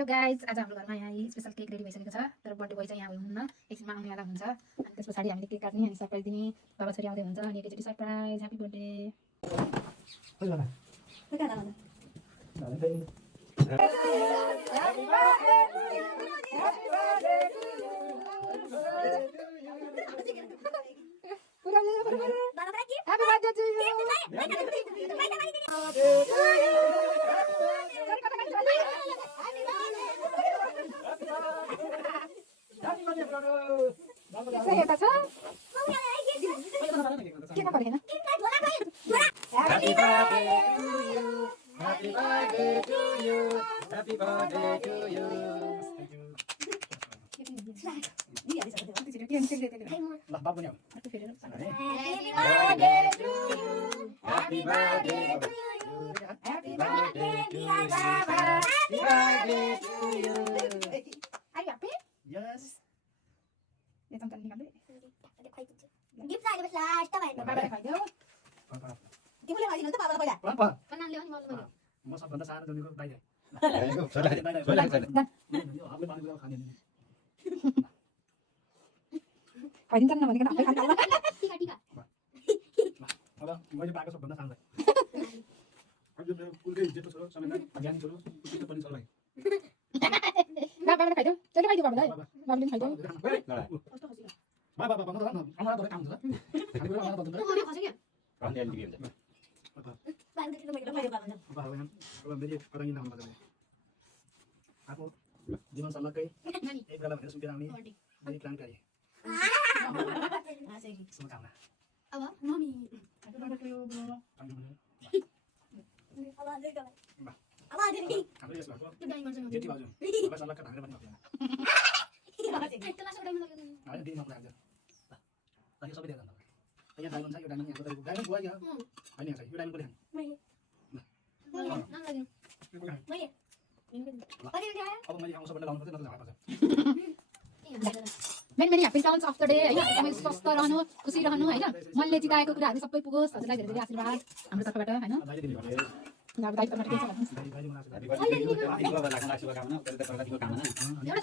Hello guys, आज हाम्रो घरमा यहाँ स्पेशल केक रेडी भइसकेको छ। तर बर्थडे बोय चाहिँ यहाँ हुनुहुन्न, एकछिनमा आउनेवाला हुन्छ। अनि त्यस पछाडि हामीले केक काट्ने अनि सरप्राइज दिने, बाबा छोरी आउँदै हुन्छ। अनि एकैचोटि surprise, happy birthday. Happy birthday to you. Happy birthday to you. Happy birthday to you. Lah babu ni. Happy birthday to you. Happy birthday to you. Happy birthday to you. Happy birthday to you. Are you happy? Yes. Dia tangkal ni kami. Gift lagi besar, tak main. Baba dah kaya. Dia boleh maju tu bapa boleh. Apa? Kanan dia ni malu. Mau sabda sana tu ni ko baik. Sudah. Apa bang juga kan ini. Kain kan namanya kenapa kan Allah. Tiga. Ada, mau je bagus sabda sana. Aku je kul ke je tu solo sama kan agian solo kita pani solo. Baba dah kaya. Jadi kaya baba dah. Baba ni kaya. Baba हमारा तो काम था हमारा तो Boleh kau sikit. Orang dia diam je. Bantu kita main main bapa. apa kan kalau beli orang ini nama macam aku जीवन साल कई एक बेला भनेर सुतेर आउने अनि प्लान गरे Asik. शुभकामना Apa? Mami. Apa ada kau? Apa ada ni? हाम्रो यस भएको Tu dah ingat sangat. जेठी बाजु बाबा साल का ढाङ्ग्रे पनि भएको Itu masuk dalam lagi. हैन दिनमा कुरा आज लागि सबै दिएर यहाँ डायमन्ड छ यो डायमन्ड यहाँको तपाईको डायमन्ड गयो हैन यहाँ छ यो डायमन्ड पनि खानु Main. Nang lagi. Main. Apa dia? अब मैले आउँछ भनेर लाउनु पर्छ नत्र झाडा पर्छ Many many happy returns of the day. हैन एकदमै स्वस्थ रहनु, खुसी रहनु हैन। मनले जिताएको कुराहरु सबै पुगोस्। हजुरलाई धेरै धेरै आशीर्वाद हाम्रो तर्फबाट हैन। दाइले दिनु भयो अब दाइ पनि के छ भन्नुस्। दाइले मलाई Happy birthday to you. Happy birthday लाग्न शुभकामना. उता प्रगतिको कामना.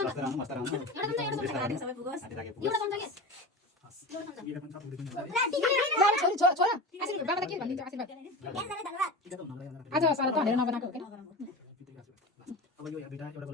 स्वस्थ रहनु, मस्त रहनु. Sampai pukul. Hati lagi Dia puas. udah sama lagi. मेरो पनि छ पुग्दै पनि बाबा छोरी छोरा आशीर्वाद बाबालाई के भनिदिन्छ आशीर्वाद। टिका त हुन लाग्यो आज सारा त भनेर नबनाएको हो के। अब यो यहाँ बेटा एउटा